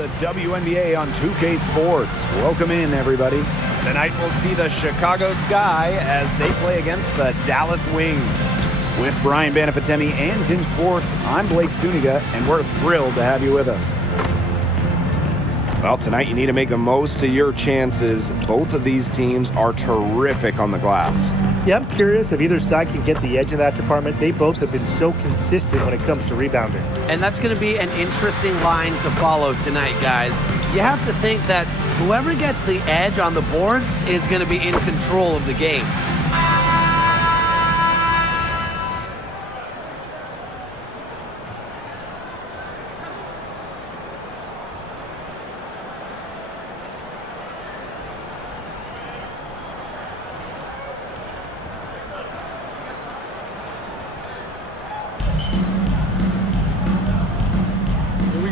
the WNBA on 2K Sports. Welcome in, everybody. Tonight we'll see the Chicago Sky as they play against the Dallas Wings. With Brian Banafitemi and Tim Sports, I'm Blake Suniga, and we're thrilled to have you with us. Well, tonight you need to make the most of your chances. Both of these teams are terrific on the glass. Yeah, I'm curious if either side can get the edge in that department. They both have been so consistent when it comes to rebounding. And that's going to be an interesting line to follow tonight, guys. You have to think that whoever gets the edge on the boards is going to be in control of the game.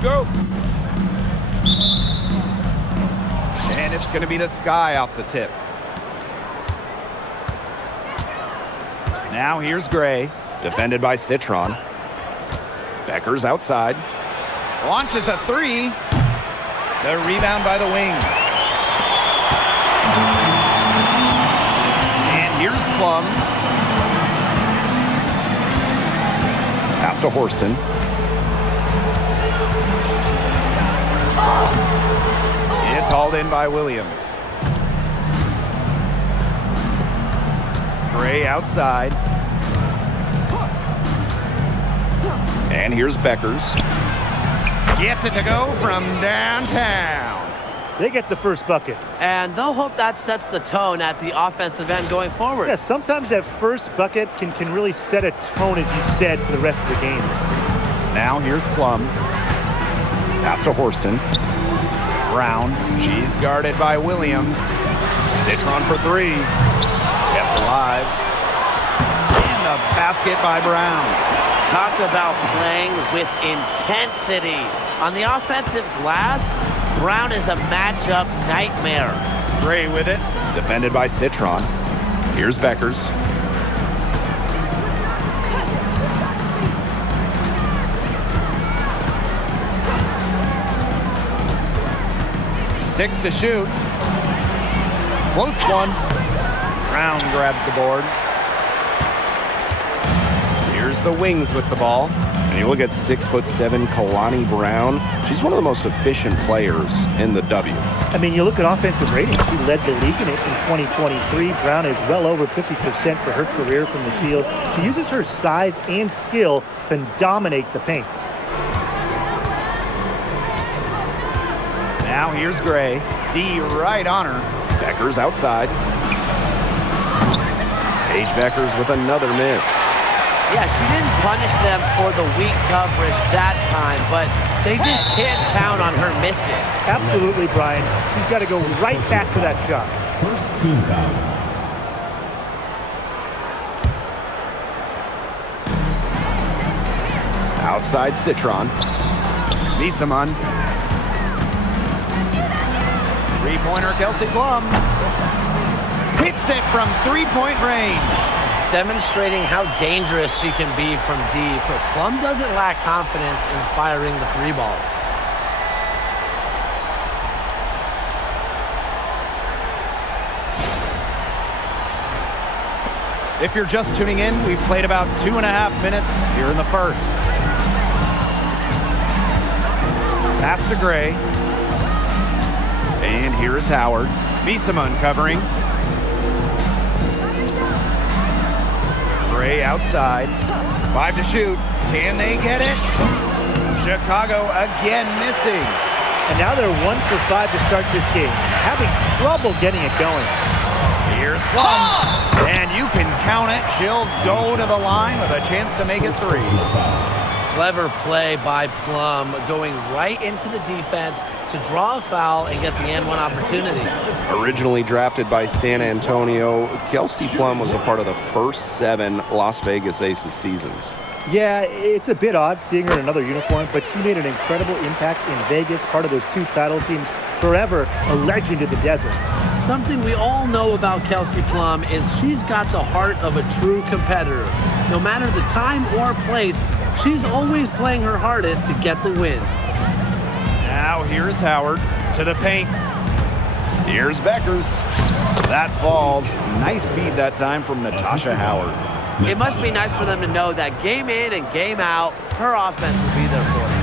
Go. And it's going to be the Sky off the tip. Now here's Gray, defended by Citron. Becker's outside. Launches a three. The rebound by the Wings. And here's Plum. Pass to Horston. It's hauled in by Williams. Gray outside. And here's Beckers. Gets it to go from downtown. They get the first bucket. And they'll hope that sets the tone at the offensive end going forward. Yeah, sometimes that first bucket can really set a tone, as you said, for the rest of the game. Now here's Plum. Pass to Horston. Brown, she's guarded by Williams. Citron for three. Kept alive. And the basket by Brown. Talk about playing with intensity. On the offensive glass, Brown is a matchup nightmare. Gray with it. Defended by Citron. Here's Beckers. Six to shoot. Floats one. Brown grabs the board. Here's the Wings with the ball. And you look at 6'7" Kalani Brown. She's one of the most efficient players in the W. I mean, you look at offensive rating. She led the league in it in 2023. Brown is well over 50% for her career from the field. She uses her size and skill to dominate the paint. Now here's Gray. D right on her. Becker's outside. Paige Beckers with another miss. Yeah, she didn't punish them for the weak coverage that time, but they just can't count on her missing. Absolutely, Brian. She's got to go right back to that shot. First team foul. Outside Citron. Nisaman. Three-pointer Kelsey Plum. Hits it from three-point range. Demonstrating how dangerous she can be from deep. But Plum doesn't lack confidence in firing the three ball. If you're just tuning in, we've played about 2.5 minutes here in the first. Pass to Gray. And here is Howard. Nisaman covering. Gray outside. 5 to shoot. Can they get it? Chicago again missing. And now they're 1 for 5 to start this game. Having trouble getting it going. Here's Plum. And you can count it. She'll go to the line with a chance to make it 3. Clever play by Plum, going right into the defense to draw a foul and get the and one opportunity. Originally drafted by San Antonio, Kelsey Plum was a part of the first 7 Las Vegas Aces seasons. Yeah, it's a bit odd seeing her in another uniform, but she made an incredible impact in Vegas, part of those 2 title teams. Forever a legend in the desert. Something we all know about Kelsey Plum is she's got the heart of a true competitor. No matter the time or place, she's always playing her hardest to get the win. Now Now here's Howard to the paint. Here's Beckers. That falls. Nice feed that time from Natasha Howard. It must be nice for them to know that game in and game out, her offense will be there for them.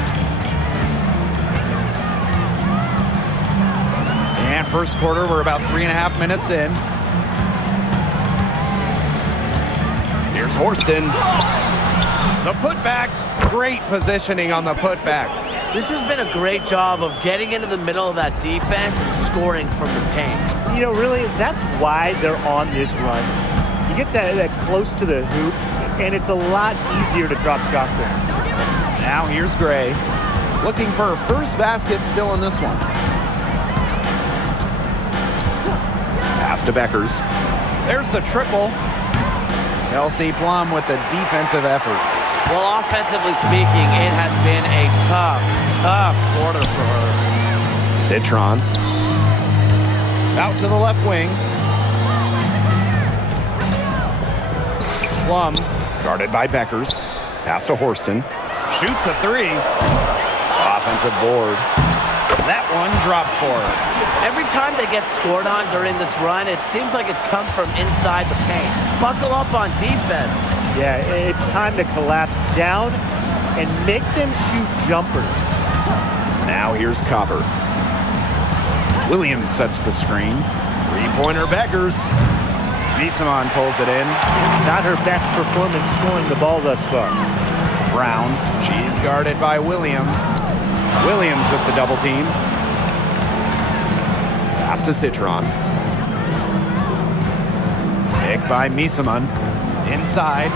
And first quarter, we're about 3.5 minutes in. Here's Horston. The putback. Great positioning on the putback. This has been a great job of getting into the middle of that defense and scoring from the paint. You know, really, that's why they're on this run. You get that close to the hoop, and it's a lot easier to drop shots there. Now here's Gray. Looking for her first basket still in this one. Pass to Beckers. There's the triple. Kelsey Plum with the defensive effort. Well, offensively speaking, it has been a tough quarter for her. Citron. Out to the left wing. Plum, guarded by Beckers. Pass to Horston. Shoots a three. Offensive board. That one drops for her. Every time they get scored on during this run, it seems like it's come from inside the paint. Buckle up on defense. Yeah, it's time to collapse down and make them shoot jumpers. Now here's Copper. Williams sets the screen. Three-pointer Beckers. Nisaman pulls it in. Not her best performance scoring the ball thus far. Brown. She's guarded by Williams. Williams with the double team. Pass to Citron. Picked by Misaman. Inside.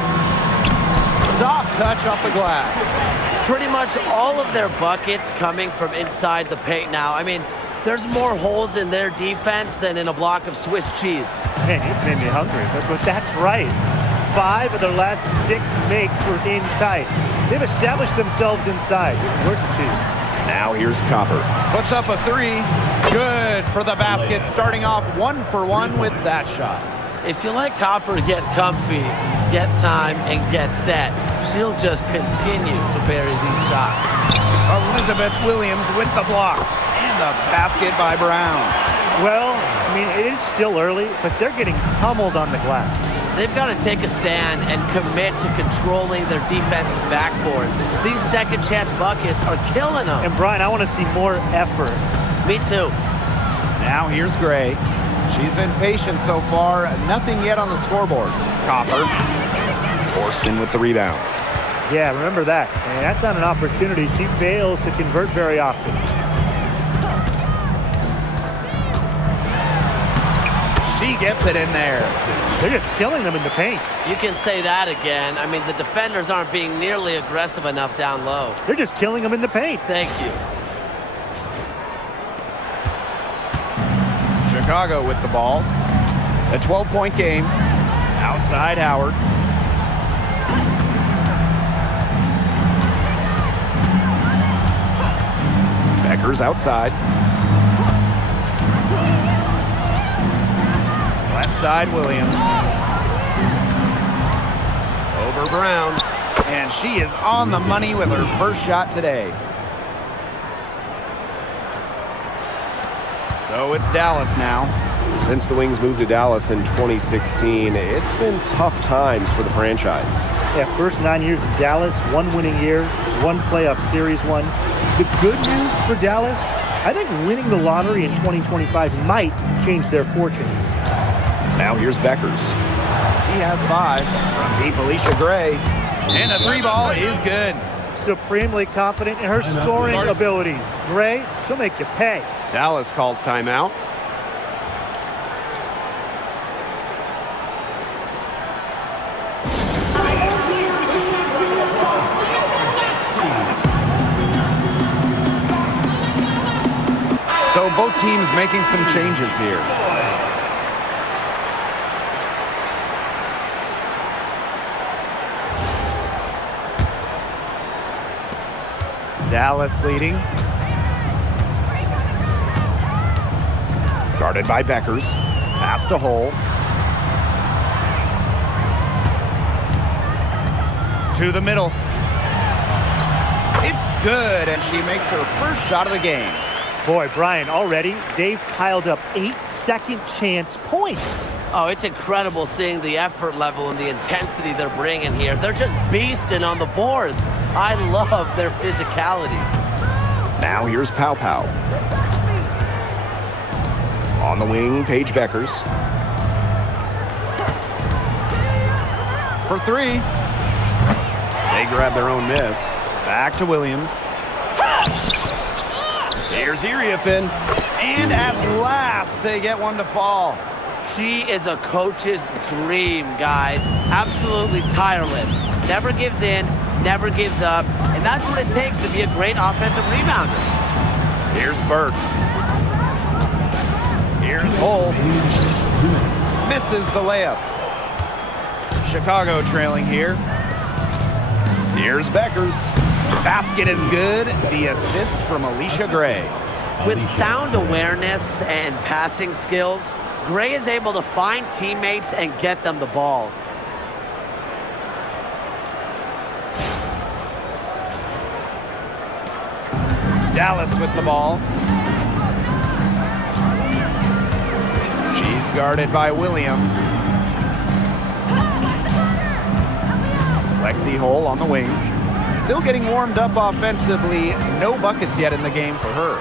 Soft touch off the glass. Pretty much all of their buckets coming from inside the paint now. I mean, there's more holes in their defense than in a block of Swiss cheese. Man, you just made me hungry, but that's right. 5 of their last 6 makes were inside. They've established themselves inside. Where's the cheese? Now here's Copper. Puts up a three. Good for the basket, starting off 1 for 1 with that shot. If you let Copper get comfy, get time, and get set, she'll just continue to bury these shots. Elizabeth Williams with the block. And the basket by Brown. Well, I mean, it is still early, but they're getting pummeled on the glass. They've got to take a stand and commit to controlling their defensive backboards. These second chance buckets are killing them. And Brian, I want to see more effort. Me too. Now here's Gray. She's been patient so far. Nothing yet on the scoreboard. Copper. Horston with the rebound. Yeah, remember that. And that's not an opportunity she fails to convert very often. She gets it in there. They're just killing them in the paint. You can say that again. I mean, the defenders aren't being nearly aggressive enough down low. They're just killing them in the paint. Thank you. Chicago with the ball. A 12-point game. Outside Howard. Beckers outside. Left side Williams. Over Brown. And she is on the money with her first shot today. So it's Dallas now. Since the Wings moved to Dallas in 2016, it's been tough times for the franchise. Yeah, first 9 years in Dallas, 1 winning year, 1 playoff series won. The good news for Dallas, I think winning the lottery in 2025 might change their fortunes. Now here's Beckers. She has 5 from deep Alicia Gray. And the 3 ball is good. Supremely confident in her scoring abilities. Gray, she'll make you pay. Dallas calls timeout. So both teams making some changes here. Dallas leading. Guarded by Beckers. Pass to Hole. To the middle. It's good, and she makes her first shot of the game. Boy, Brian, already they've piled up 8 second chance points. Oh, it's incredible seeing the effort level and the intensity they're bringing here. They're just beasting on the boards. I love their physicality. Now here's Pow Pow. On the wing, Paige Beckers. For three. They grab their own miss. Back to Williams. Here's Iriafin. And at last, they get one to fall. She is a coach's dream, guys. Absolutely tireless. Never gives in, never gives up. And that's what it takes to be a great offensive rebounder. Here's Burke. Here's Hull. Misses the layup. Chicago trailing here. Here's Beckers. Basket is good. The assist from Alicia Gray. With sound awareness and passing skills, Gray is able to find teammates and get them the ball. Dallas with the ball. She's guarded by Williams. Lexi Hull on the wing. Still getting warmed up offensively. No buckets yet in the game for her.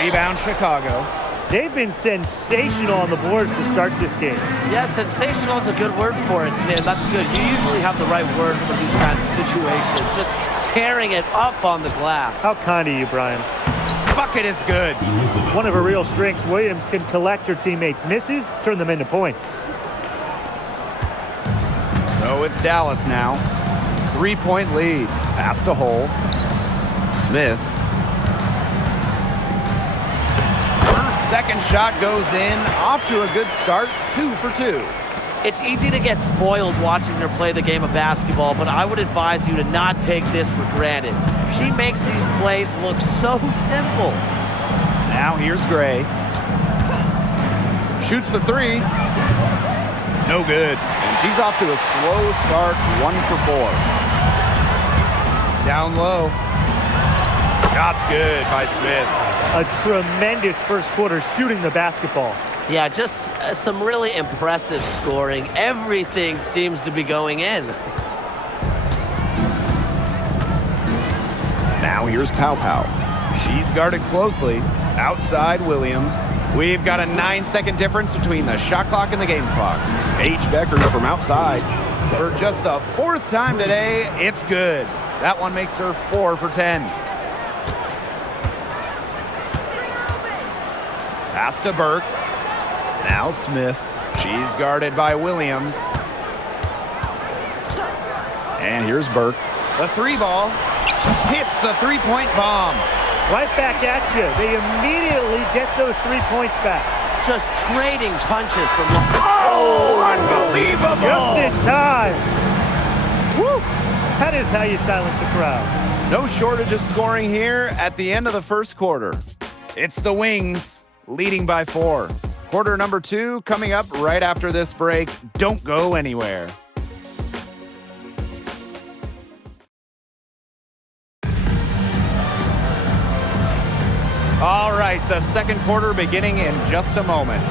Rebound Chicago. They've been sensational on the boards to start this game. Yeah, sensational is a good word for it, Tim. That's good. You usually have the right word for these kinds of situations. Just tearing it up on the glass. How kind of you, Brian. Bucket is good. One of her real strengths, Williams can collect her teammates' misses, turn them into points. So it's Dallas now. 3-point lead. Pass to Hull. Smith. Her second shot goes in. Off to a good start. 2 for 2. It's easy to get spoiled watching her play the game of basketball, but I would advise you to not take this for granted. She makes these plays look so simple. Now here's Gray. Shoots the three. No good. And she's off to a slow start, 1 for 4. Down low. Shot's good by Smith. A tremendous first quarter shooting the basketball. Yeah, just some really impressive scoring. Everything seems to be going in. Now here's Pow Pow. She's guarded closely. Outside Williams. We've got a 9-second difference between the shot clock and the game clock. Paige Beckers from outside. For just the 4th time today, it's good. That one makes her 4 for 10. Pass to Burke. Now Smith. She's guarded by Williams. And here's Burke. The 3 ball hits the 3-point bomb. Right back at you. They immediately get those 3 points back. Just trading punches from... Oh, unbelievable! Just in time. Woo! That is how you silence a crowd. No shortage of scoring here at the end of the first quarter. It's the Wings leading by 4. Quarter number 2 coming up right after this break. Don't go anywhere. All right, the second quarter beginning in just a moment.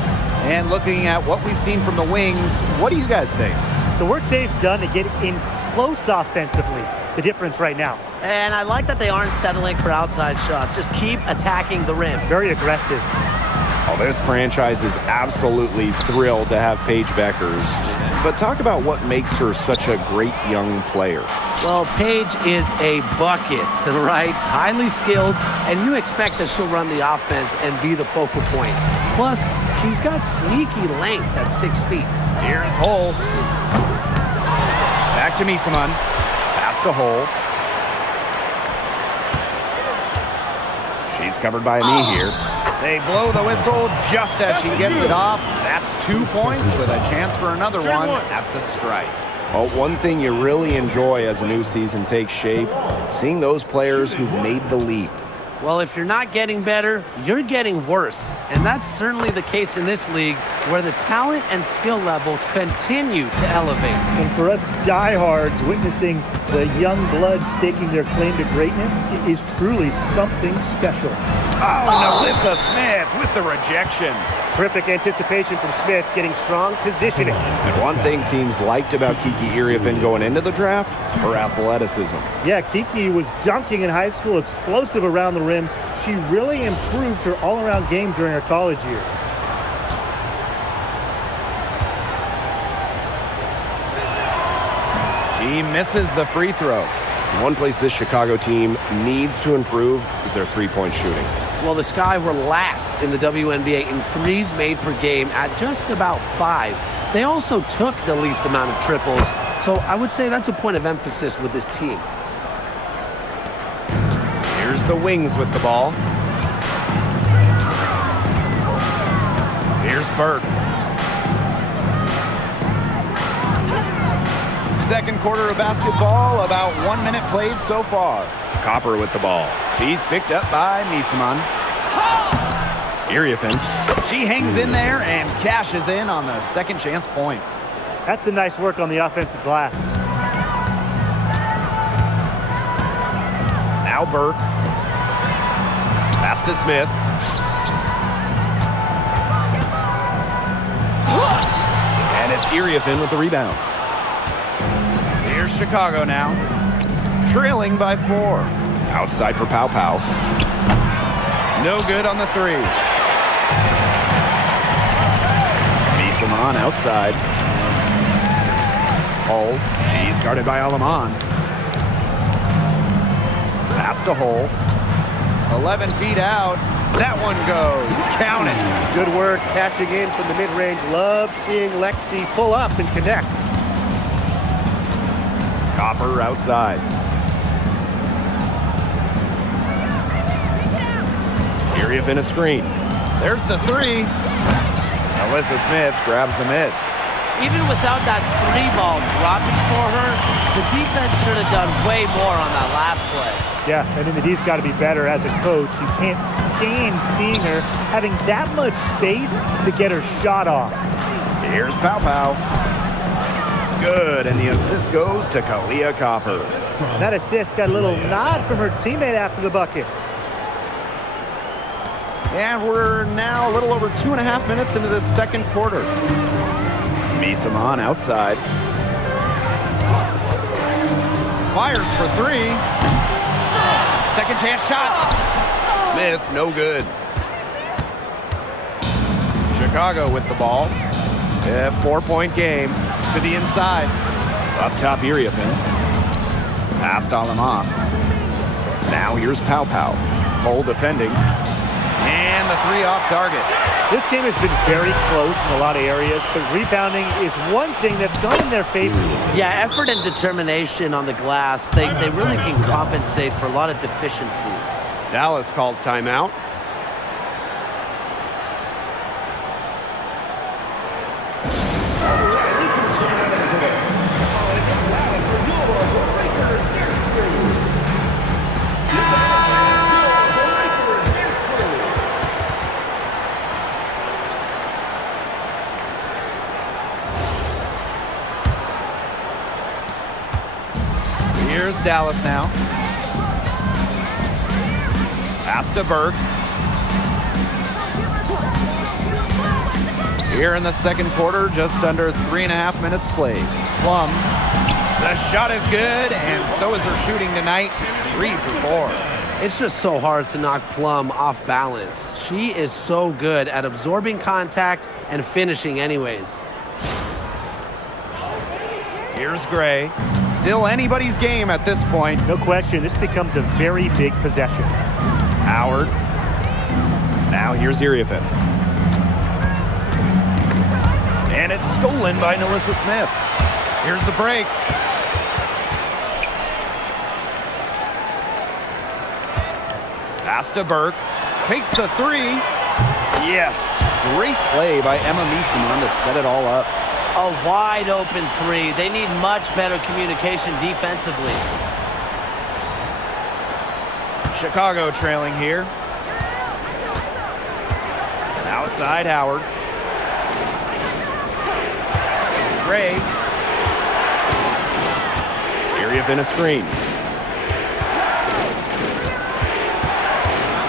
And looking at what we've seen from the Wings, what do you guys think? The work they've done to get in close offensively, the difference right now. And I like that they aren't settling for outside shots. Just keep attacking the rim. Very aggressive. Oh, this franchise is absolutely thrilled to have Paige Beckers. But talk about what makes her such a great young player. Well, Paige is a bucket, right? Highly skilled, and you expect that she'll run the offense and be the focal point. Plus, she's got sneaky length at 6 feet. Here's Hull. Back to Misaman. Pass to Hull. She's covered by a knee here. They blow the whistle just as she gets it off. That's 2 points with a chance for another one at the stripe. Well, one thing you really enjoy as a new season takes shape, seeing those players who've made the leap. Well, if you're not getting better, you're getting worse. And that's certainly the case in this league, where the talent and skill level continue to elevate. And for us diehards, witnessing the young blood staking their claim to greatness is truly something special. Oh, Melissa Smith with the rejection. Terrific anticipation from Smith, getting strong positioning. And one thing teams liked about Kiki Iriefin going into the draft, her athleticism. Yeah, Kiki was dunking in high school, explosive around the rim. She really improved her all-around game during her college years. He misses the free throw. One place this Chicago team needs to improve is their three-point shooting. Well, the Sky were last in the WNBA in threes made per game at just about 5. They also took the least amount of triples, so I would say that's a point of emphasis with this team. Here's the Wings with the ball. Here's Burke. Second quarter of basketball, about 1 minute played so far. Copper with the ball. She's picked up by Misaman. Iriefin. She hangs in there and cashes in on the second chance points. That's some nice work on the offensive glass. Now Burke. Pass to Smith. And it's Iriefin with the rebound. Here's Chicago now. Trailing by 4. Outside for Pow Pow. No good on the 3. Misaman outside. Hull. She's guarded by Alaman. Pass to Hull. 11 feet out. That one goes. Count it. Good work cashing in from the mid-range. Love seeing Lexi pull up and connect. Copper outside. Iriefin a screen. There's the 3. Alyssa Smith grabs the miss. Even without that 3 ball dropping for her, the defense should have done way more on that last play. Yeah, I mean, the D's got to be better as a coach. You can't stand seeing her having that much space to get her shot off. Here's Pow Pow. Good, and the assist goes to Kalia Copper. That assist got a little nod from her teammate after the bucket. And we're now a little over 2.5 minutes into this second quarter. Misaman outside. Fires for 3. Second chance shot. Smith, no good. Chicago with the ball. A 4-point game to the inside. Up top, Iriefin. Past Alaman. Now here's Pow Pow. Hull defending. And the 3 off target. This game has been very close in a lot of areas, but rebounding is one thing that's gone in their favor. Yeah, effort and determination on the glass, they really can compensate for a lot of deficiencies. Dallas calls timeout. Here's Dallas now. Pass to Burke. Here in the second quarter, just under 3.5 minutes played. Plum. The shot is good, and so is her shooting tonight. 3 for 4. It's just so hard to knock Plum off balance. She is so good at absorbing contact and finishing anyways. Here's Gray. Still anybody's game at this point. No question, this becomes a very big possession. Howard. Now here's Iriefin. And it's stolen by Melissa Smith. Here's the break. Pass to Burke. Takes the 3. Yes. Great play by Emma Misaman to set it all up. A wide open 3. They need much better communication defensively. Chicago trailing here. Outside Howard. Gray. Area in a screen.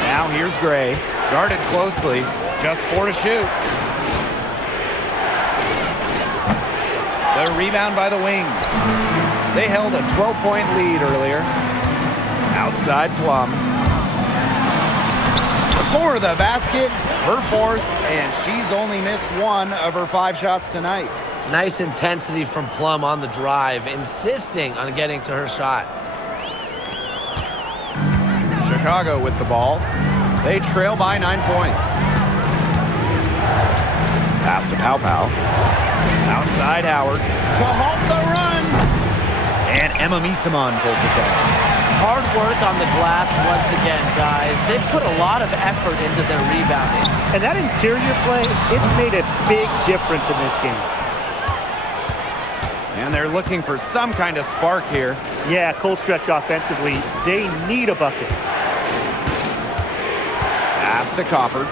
Now here's Gray. Guarded closely. Just 4 to shoot. The rebound by the Wings. They held a 12-point lead earlier. Outside Plum. For the basket, her 4th, and she's only missed 1 of her 5 shots tonight. Nice intensity from Plum on the drive, insisting on getting to her shot. Chicago with the ball. They trail by 9 points. Pass to Pow Pow. Outside Howard to halt the run. And Emma Misamon pulls it down. Hard work on the glass once again, guys. They've put a lot of effort into their rebounding. And that interior play, it's made a big difference in this game. And they're looking for some kind of spark here. Yeah, cold stretch offensively. They need a bucket. Pass to Copper.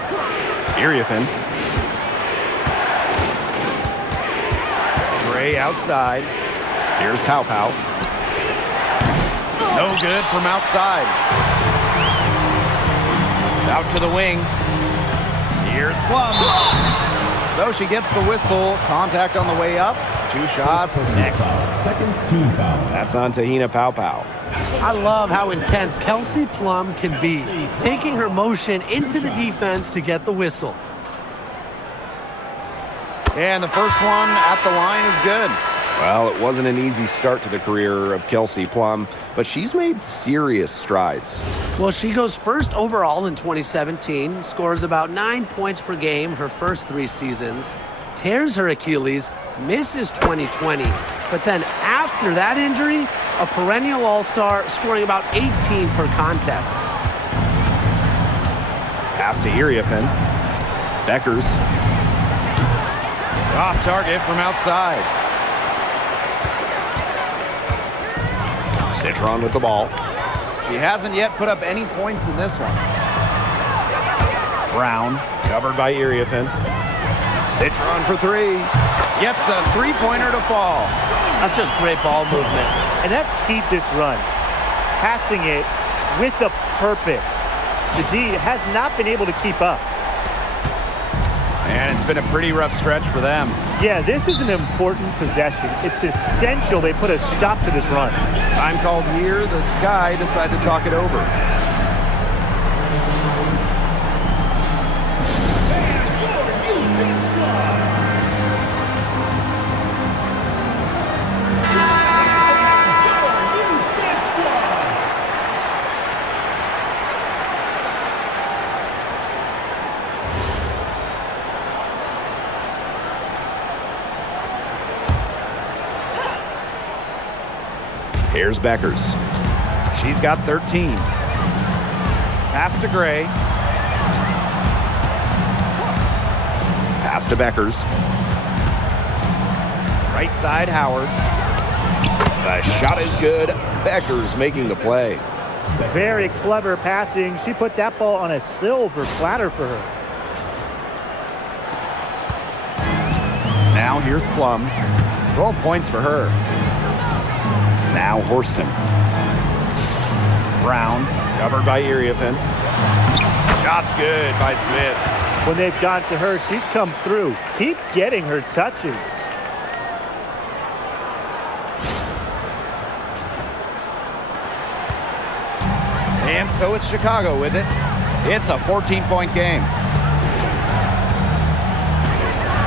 Iriafin. Gray outside. Here's Pow Pow. No good from outside. Out to the wing. Here's Plum. So she gets the whistle. Contact on the way up. 2 shots next. Second team foul. That's on Tahina Pow Pow. I love how intense Kelsey Plum can be, taking her motion into the defense to get the whistle. And the first one at the line is good. Well, it wasn't an easy start to the career of Kelsey Plum, but she's made serious strides. Well, she goes first overall in 2017, scores about 9 points per game her first 3 seasons, tears her Achilles, misses 2020, but then after that injury, a perennial all-star, scoring about 18 per contest. Pass to Iriafin. Beckers. Off target from outside. Citron with the ball. She hasn't yet put up any points in this one. Brown. Covered by Iriafin. Citron for 3. Gets a 3-pointer to fall. That's just great ball movement. And that's key to this run. Passing it with a purpose. The D has not been able to keep up. And it's been a pretty rough stretch for them. Yeah, this is an important possession. It's essential they put a stop to this run. Time called here. The Sky decide to talk it over. Here's Beckers. She's got 13. Pass to Gray. Pass to Beckers. Right side, Howard. The shot is good. Beckers making the play. Very clever passing. She put that ball on a silver platter for her. Now here's Plum. 12 points for her. Now Horston. Brown. Covered by Iriafin. Shot's good by Smith. When they've gone to her, she's come through. Keep getting her touches. And so it's Chicago with it. It's a 14-point game.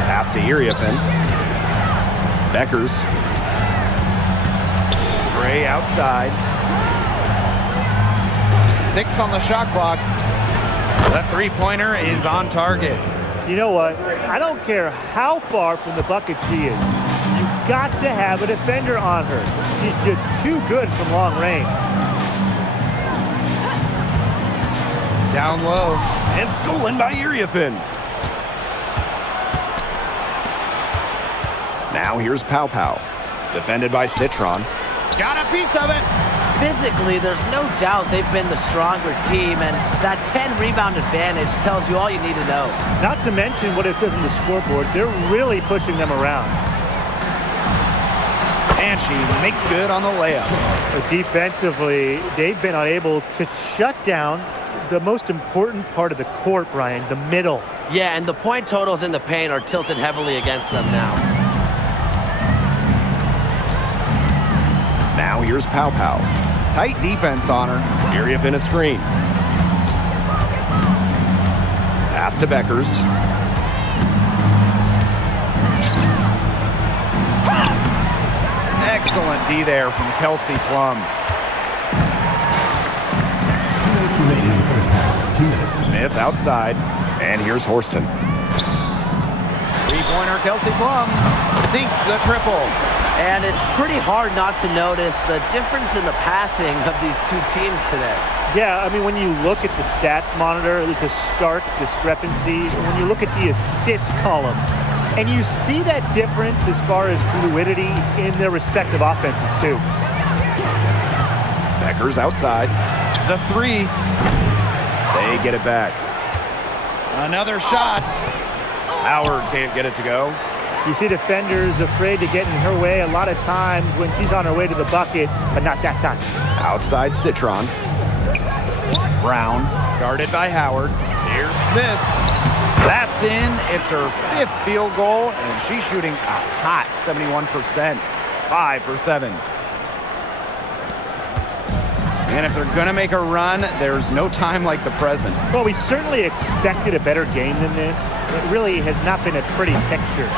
Pass to Iriafin. Beckers. Gray outside. 6 on the shot clock. The 3-pointer is on target. You know what? I don't care how far from the bucket she is. You've got to have a defender on her. She's just too good from long range. Down low. And stolen by Iriafin. Now here's Pow Pow. Defended by Citron. Got a piece of it. Physically, there's no doubt they've been the stronger team, and that 10-rebound advantage tells you all you need to know. Not to mention what it says on the scoreboard, they're really pushing them around. And she makes good on the layup. But defensively, they've been unable to shut down the most important part of the court, Brian, the middle. Yeah, and the point totals in the paint are tilted heavily against them now. Now here's Pow Pow. Tight defense on her. Iriafen a screen. Pass to Beckers. Excellent D there from Kelsey Plum. Smith outside. And here's Horston. Three-pointer Kelsey Plum sinks the triple. And it's pretty hard not to notice the difference in the passing of these two teams today. Yeah, I mean, when you look at the stats monitor, there's a stark discrepancy. When you look at the assist column, and you see that difference as far as fluidity in their respective offenses, too. Beckers outside. The three. They get it back. Another shot. Howard can't get it to go. You see defenders afraid to get in her way a lot of times when she's on her way to the bucket, but not that time. Outside Citron. Brown guarded by Howard. Here's Smith. That's in. It's her 5th field goal, and she's shooting a hot 71%. 5 for 7. And if they're going to make a run, there's no time like the present. Well, we certainly expected a better game than this. It really has not been a pretty picture.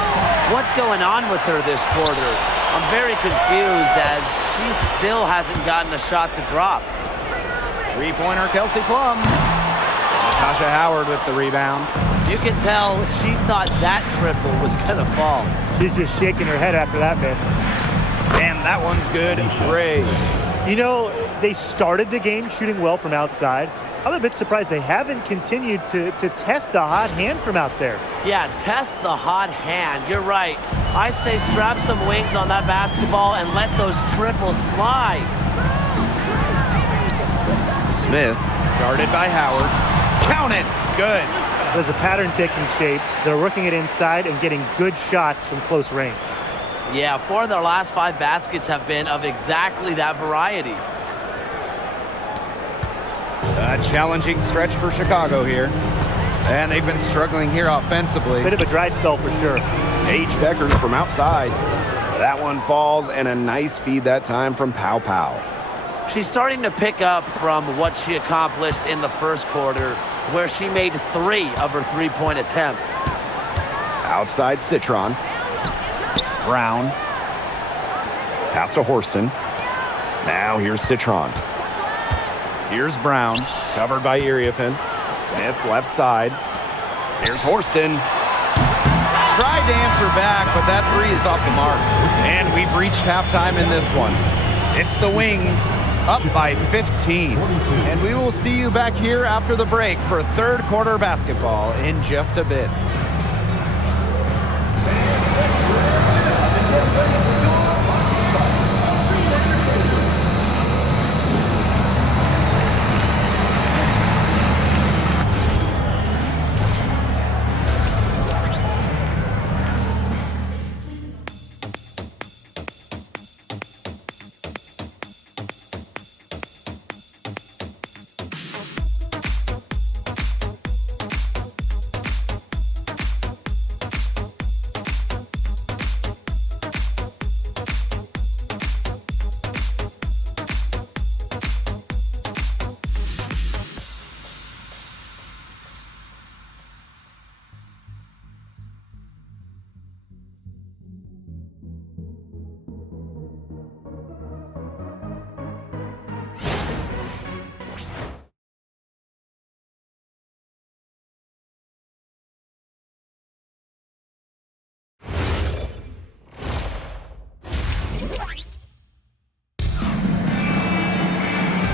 What's going on with her this quarter? I'm very confused as she still hasn't gotten a shot to drop. Three-pointer Kelsey Plum. Natasha Howard with the rebound. You can tell she thought that triple was going to fall. She's just shaking her head after that miss. And that one's good. Ray. You know, they started the game shooting well from outside. I'm a bit surprised they haven't continued to test the hot hand from out there. Yeah, test the hot hand. You're right. I say strap some wings on that basketball and let those triples fly. Smith, guarded by Howard. Count it. Good. There's a pattern taking shape. They're working it inside and getting good shots from close range. Yeah, 4 of their last 5 baskets have been of exactly that variety. A challenging stretch for Chicago here. And they've been struggling here offensively. Bit of a dry spell for sure. Paige Beckers from outside. That one falls, and a nice feed that time from Pow Pow. She's starting to pick up from what she accomplished in the first quarter, where she made 3 of her 3-point attempts. Outside Citron. Brown. Pass to Horston. Now here's Citron. Here's Brown. Covered by Iriafen. Smith left side. Here's Horston. Tried to answer back, but that 3 is off the mark. And we've reached halftime in this one. It's the Wings up by 15. And we will see you back here after the break for 3rd quarter basketball in just a bit.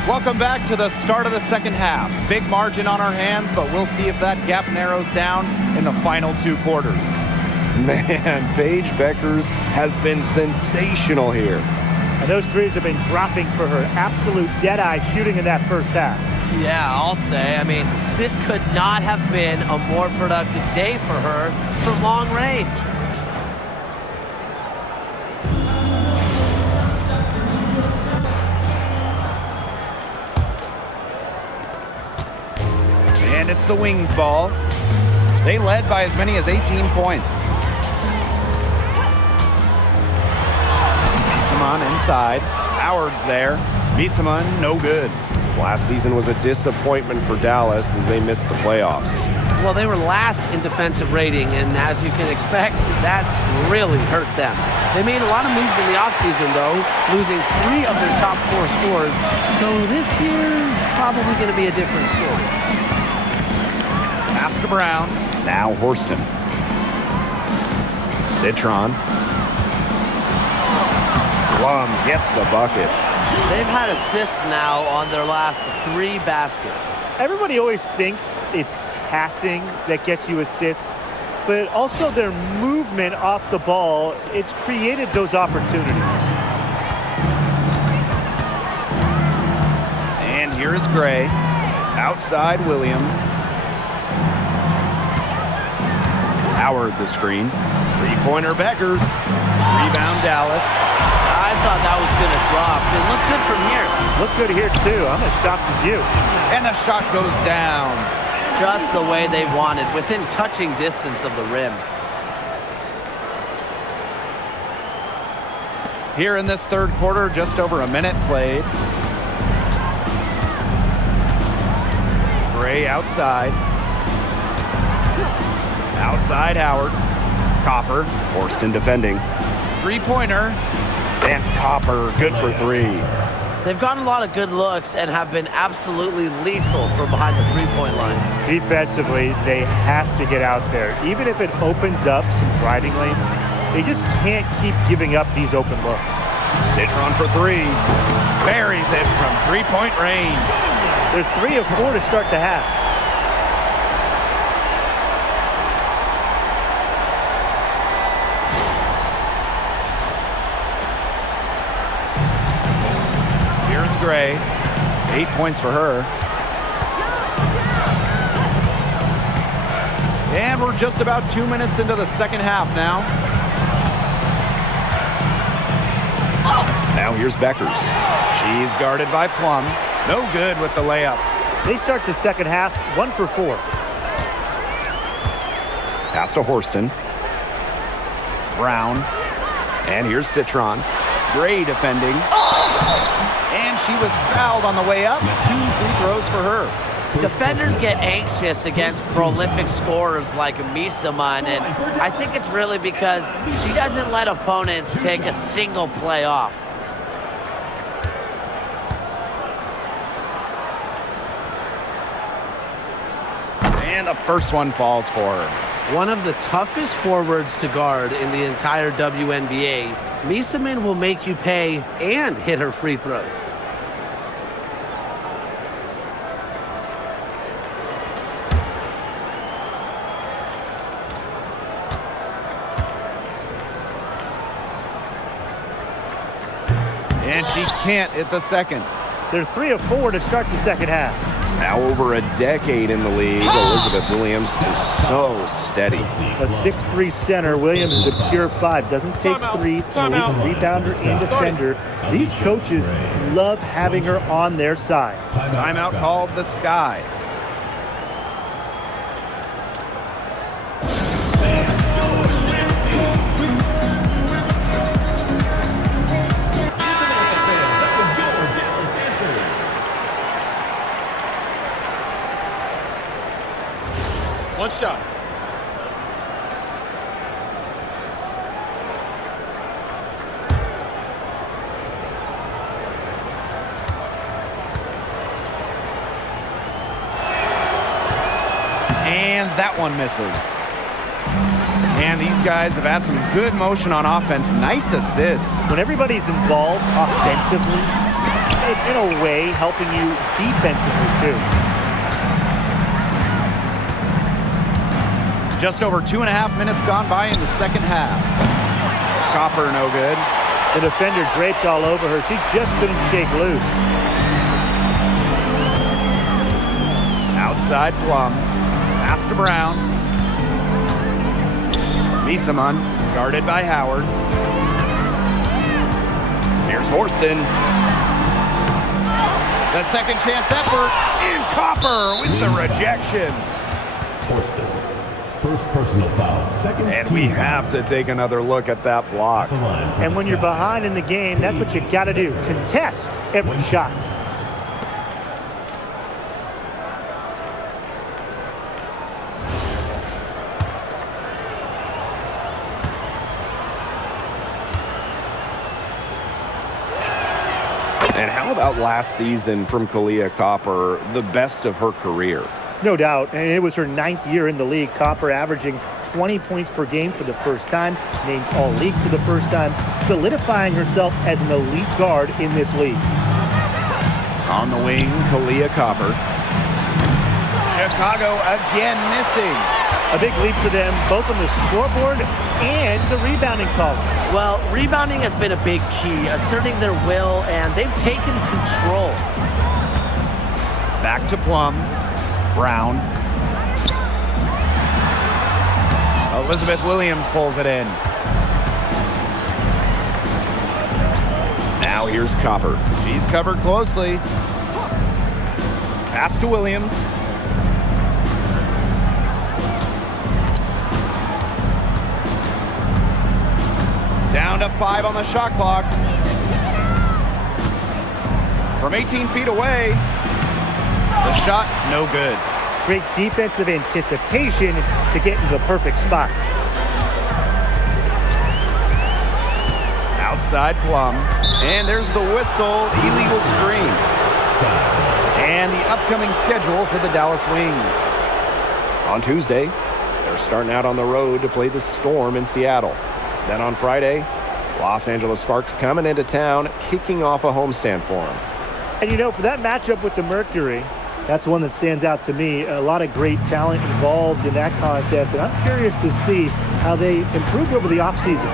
Welcome back to the start of the second half. Big margin on our hands, but we'll see if that gap narrows down in the final 2 quarters. Man, Paige Beckers has been sensational here. And those threes have been dropping for her. Absolute dead-eye shooting in that first half. Yeah, I'll say. I mean, this could not have been a more productive day for her from long range. And it's the Wings ball. They led by as many as 18 points. Misaman inside. Howard's there. Misaman, no good. Last season was a disappointment for Dallas as they missed the playoffs. Well, they were last in defensive rating, and as you can expect, that's really hurt them. They made a lot of moves in the offseason, though, losing 3 of their top 4 scores. So this year's probably going to be a different story. Pass to Brown. Now Horston. Citron. Plum gets the bucket. They've had assists now on their last 3 baskets. Everybody always thinks it's passing that gets you assists, but also their movement off the ball, it's created those opportunities. And here is Gray. Outside Williams. Howard the screen. Three-pointer Beckers. Rebound Dallas. I thought that was going to drop. It looked good from here. Look good here, too. I'm as shocked as you. And the shot goes down. Just the way they wanted, within touching distance of the rim. Here in this third quarter, just over a minute played. Gray outside. Outside Howard. Copper. Horston defending. Three-pointer. And Copper, good for 3. They've gotten a lot of good looks and have been absolutely lethal from behind the three-point line. Defensively, they have to get out there. Even if it opens up some driving lanes, they just can't keep giving up these open looks. Citron for 3. Buries it from three-point range. They're 3 of 4 to start the half. Gray, 8 points for her. And we're just about 2 minutes into the second half now. Now here's Beckers. She's guarded by Plum. No good with the layup. They start the second half 1 for 4. Pass to Horston. Brown. And here's Citron. Gray defending. And she was fouled on the way up. 2 free throws for her. Defenders get anxious against prolific scorers like Misaman, and I think it's really because she doesn't let opponents take a single play off. And the first one falls for her. One of the toughest forwards to guard in the entire WNBA, Misaman will make you pay and hit her free throws. And she can't hit the second. They're 3 of 4 to start the second half. Now over a decade in the league, Elizabeth Williams is so steady. A 6'3 center, Williams is a pure 5. Doesn't take threes, a rebounder and defender. These coaches love having her on their side. Timeout called the Sky. One shot. And that one misses. And these guys have had some good motion on offense. Nice assists. When everybody's involved offensively, it's in a way helping you defensively too. Just over 2.5 minutes gone by in the second half. Copper no good. The defender draped all over her. She just couldn't shake loose. Outside Plum. Pass to Brown. Misaman guarded by Howard. Here's Horston. The second chance effort. And Copper with the rejection. Horston. First personal foul. Second. And we have to take another look at that block. And when you're behind in the game, that's what you got to do. Contest every shot. And how about last season from Kalia Copper, the best of her career? No doubt, and it was her 9th year in the league. Copper averaging 20 points per game for the first time, named All-League for the first time, solidifying herself as an elite guard in this league. On the wing, Kalia Copper. Chicago again missing. A big leap for them, both on the scoreboard and the rebounding column. Well, rebounding has been a big key, asserting their will, and they've taken control. Back to Plum. Brown. Elizabeth Williams pulls it in. Now here's Copper. She's covered closely. Pass to Williams. Down to 5 on the shot clock. From 18 feet away. The shot, no good. Great defensive anticipation to get into the perfect spot. Outside Plum. And there's the whistle, illegal screen. And the upcoming schedule for the Dallas Wings. On Tuesday, they're starting out on the road to play the Storm in Seattle. Then on Friday, Los Angeles Sparks coming into town, kicking off a homestand for them. And you know, for that matchup with the Mercury, that's one that stands out to me. A lot of great talent involved in that contest, and I'm curious to see how they improved over the offseason.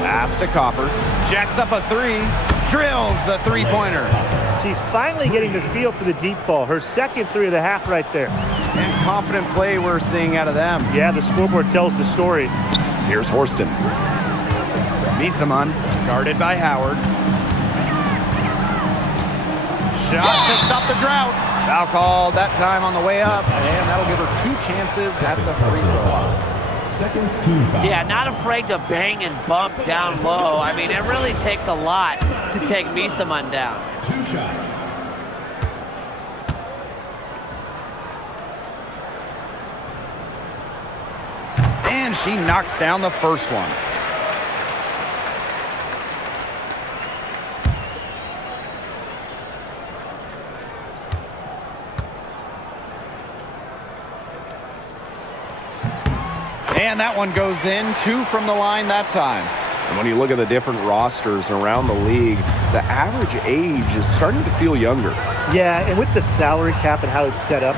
Pass to Copper. Jacks up a 3. Drills the three-pointer. She's finally getting the feel for the deep ball. Her second 3 of the half right there. And confident play we're seeing out of them. Yeah, the scoreboard tells the story. Here's Horston. Misaman, guarded by Howard. Shot to stop the drought. Foul called that time on the way up, and that'll give her 2 chances at the free throw. Second team foul. Yeah, not afraid to bang and bump down low. I mean, it really takes a lot to take Misaman down. 2 shots. And she knocks down the first one. And that one goes in. 2 from the line that time. And when you look at the different rosters around the league, the average age is starting to feel younger. Yeah, and with the salary cap and how it's set up,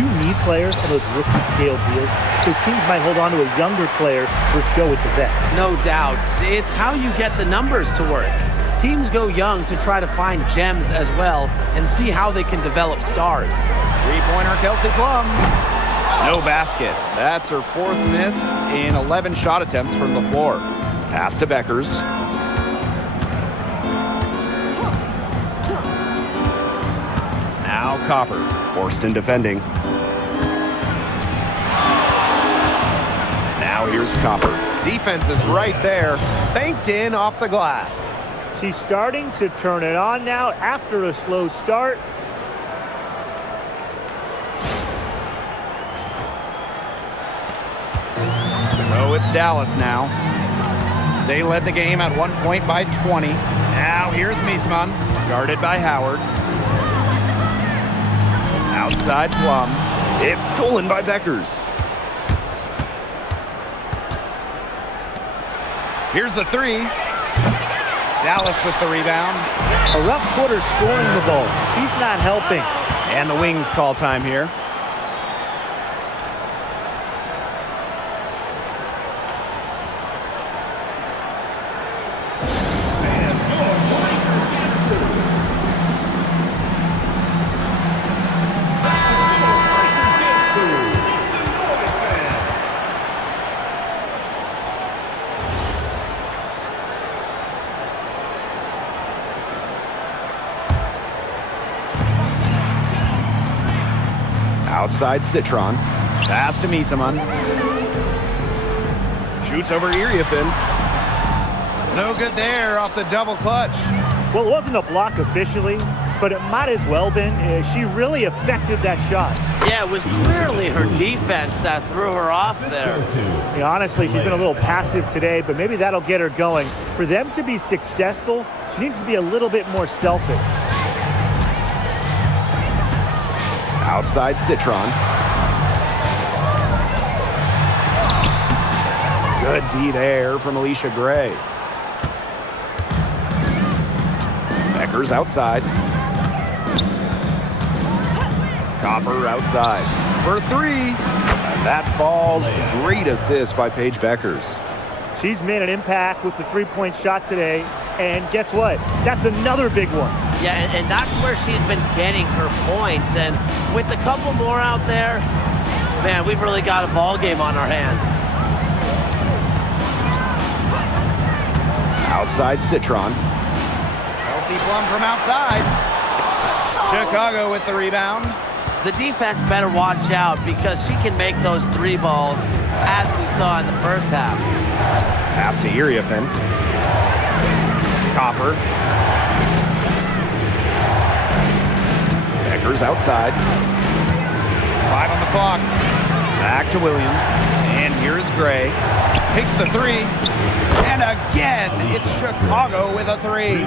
you need players on those rookie scale deals, so teams might hold on to a younger player versus go with the vet. No doubt. It's how you get the numbers to work. Teams go young to try to find gems as well and see how they can develop stars. Three-pointer, Kelsey Plum. No basket. That's her 4th miss in 11 shot attempts from the floor. Pass to Beckers. Now Copper. Horston defending. Now here's Copper. Defense is right there. Banked in off the glass. She's starting to turn it on now after a slow start. So it's Dallas now. They led the game at 1 point by 20. Now here's Misaman, guarded by Howard. Outside Plum. It's stolen by Beckers. Here's the 3. Dallas with the rebound. A rough quarter scoring the ball. He's not helping. And the Wings call time here. Outside Citron. Pass to Misaman. Shoots over Iriafin. No good there off the double clutch. Well, it wasn't a block officially, but it might as well been. She really affected that shot. Yeah, it was clearly her defense that threw her off there. Yeah, honestly, she's been a little passive today, but maybe that'll get her going. For them to be successful, she needs to be a little bit more selfish. Outside Citron. Good D there from Alicia Gray. Becker's outside. Copper outside. For three. And that falls. Great assist by Paige Beckers. She's made an impact with the three-point shot today, and guess what? That's another big one. Yeah, and that's where she's been getting her points. And with a couple more out there, man, we've really got a ball game on our hands. Outside Citron. Kelsey Plum from outside. Chicago with the rebound. The defense better watch out because she can make those three balls as we saw in the first half. Pass to Iriafin. Copper. Beckers outside. 5 on the clock. Back to Williams. And here's Gray. Takes the three. And again, it's Chicago with a three.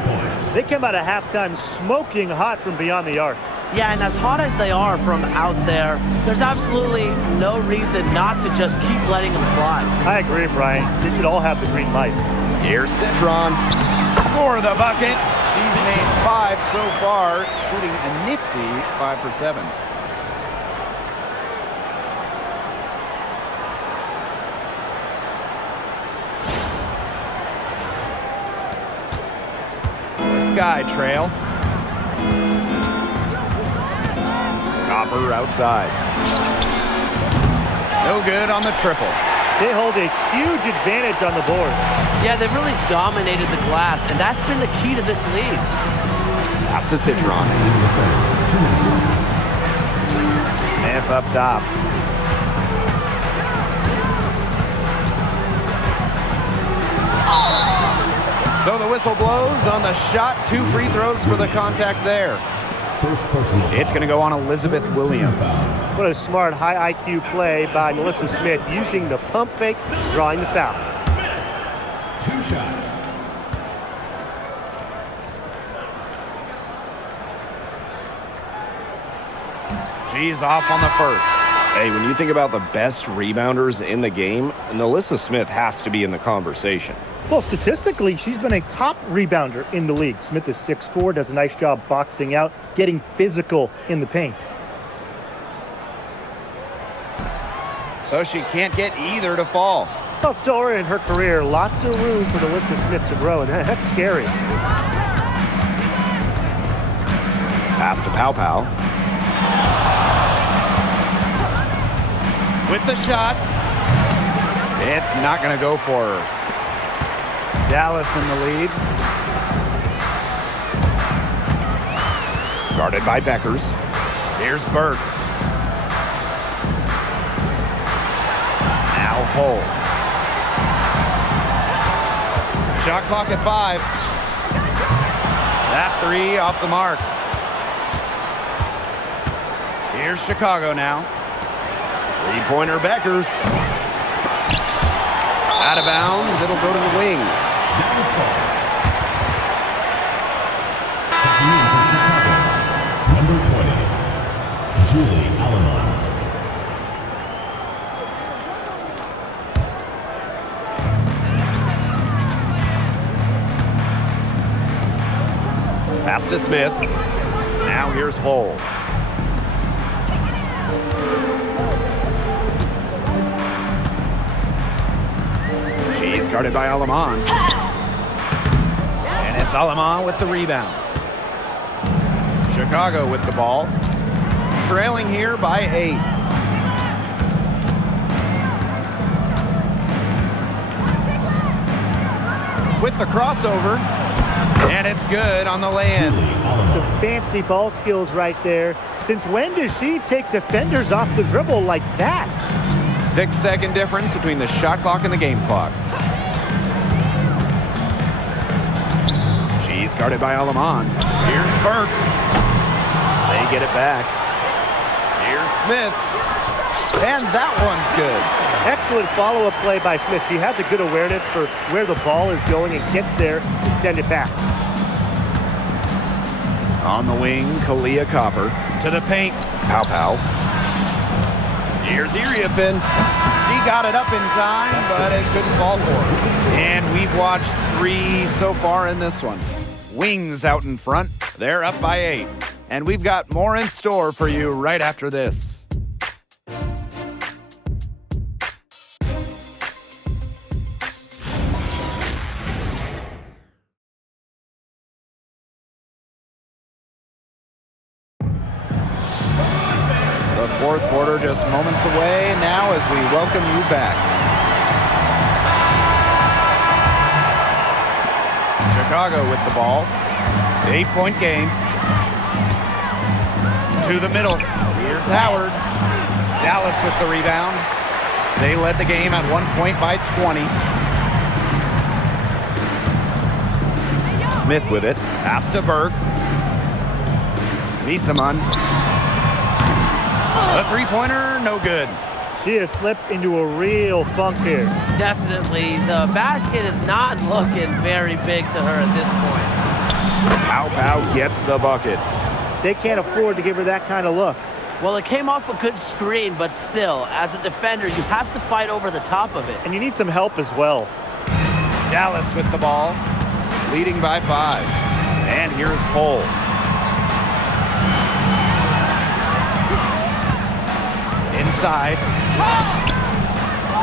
They came out of halftime smoking hot from beyond the arc. Yeah, and as hot as they are from out there, there's absolutely no reason not to just keep letting them fly. I agree, Brian. They should all have the green light. Here's Citron. For the bucket. She's made 5 so far, shooting a nifty 5 for 7. Sky trail. Copper outside. No good on the triple. They hold a huge advantage on the boards. Yeah, they've really dominated the glass, and that's been the key to this lead. Pass to Citron. Smith up top. So the whistle blows on the shot. 2 free throws for the contact there. First personal. It's going to go on Elizabeth Williams. What a smart, high IQ play by Melissa Smith, using the pump fake, drawing the foul. 2 shots. She's off on the first. Hey, when you think about the best rebounders in the game, Melissa Smith has to be in the conversation. Well, statistically, she's been a top rebounder in the league. Smith is 6'4", does a nice job boxing out, getting physical in the paint. So she can't get either to fall. Well, it's still early in her career. Lots of room for Melissa Smith to grow, and that's scary. Pass to Pow Pow. With the shot. It's not going to go for her. Dallas in the lead. Guarded by Beckers. Here's Burke. Now Hull. Shot clock at 5. That 3 off the mark. Here's Chicago now. 3-pointer Beckers. Out of bounds. It'll go to the wings. Number 20, Julie Allen. Pass to Smith. Now here's Hull. She's guarded by Alaman. And it's Alaman with the rebound. Chicago with the ball. Trailing here by 8. With the crossover. And it's good on the lay-in. Some fancy ball skills right there. Since when does she take defenders off the dribble like that? 6-second difference between the shot clock and the game clock. She's guarded by Alaman. Here's Burke. They get it back. Here's Smith. And that one's good. Excellent follow-up play by Smith. She has a good awareness for where the ball is going and gets there to send it back. On the wing, Kalia Copper. To the paint. Pow Pow. Here's Iriapin. She got it up in time, but it couldn't fall for her. And we've watched 3 so far in this one. Wings out in front. They're up by 8. And we've got more in store for you right after this. The fourth quarter just moments away now as we welcome you back. Chicago with the ball. 8-point game. To the middle. Here's Howard. Dallas with the rebound. They led the game at 1 point by 20. Smith with it. Pass to Burke. Misaman. A three-pointer, no good. She has slipped into a real funk here. Definitely. The basket is not looking very big to her at this point. Pow Pow gets the bucket. They can't afford to give her that kind of look. Well, it came off a good screen, but still, as a defender, you have to fight over the top of it. And you need some help as well. Dallas with the ball, leading by 5. And here's Cole. Inside.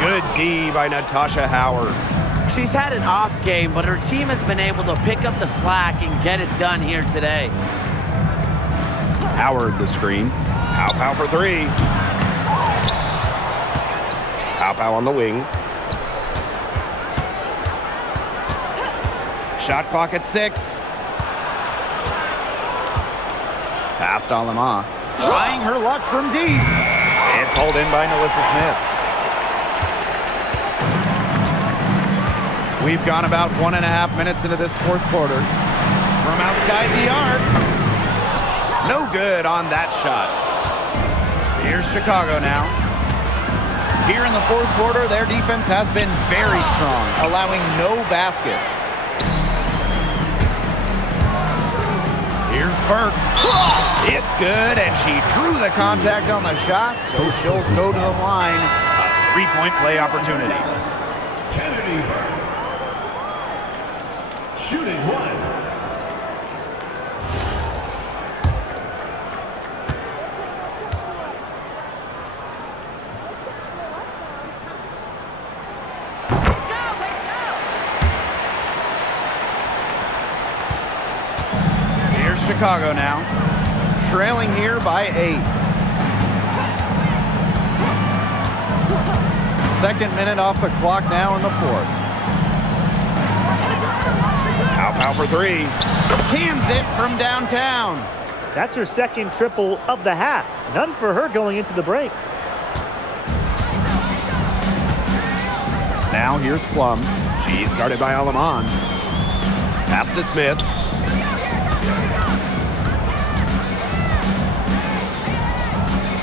Good D by Natasha Howard. She's had an off game, but her team has been able to pick up the slack and get it done here today. Howard the screen. Pow Pow for 3. Pow Pow on the wing. Shot clock at 6. Past Alama. Trying her luck from deep. It's hauled in by Melissa Smith. We've gone about 1.5 minutes into this fourth quarter. From outside the arc. No good on that shot. Here's Chicago now. Here in the fourth quarter, their defense has been very strong, allowing no baskets. Here's Burke. It's good, and she drew the contact on the shot, so she'll go to the line. A 3-point play opportunity. Kennedy Burke. Shooting 1. Chicago now, trailing here by 8. Second minute off the clock now in the fourth. Pow Pow for 3. Cans it from downtown. That's her second triple of the half. None for her going into the break. Now here's Plum. She's guarded by Alaman. Pass to Smith.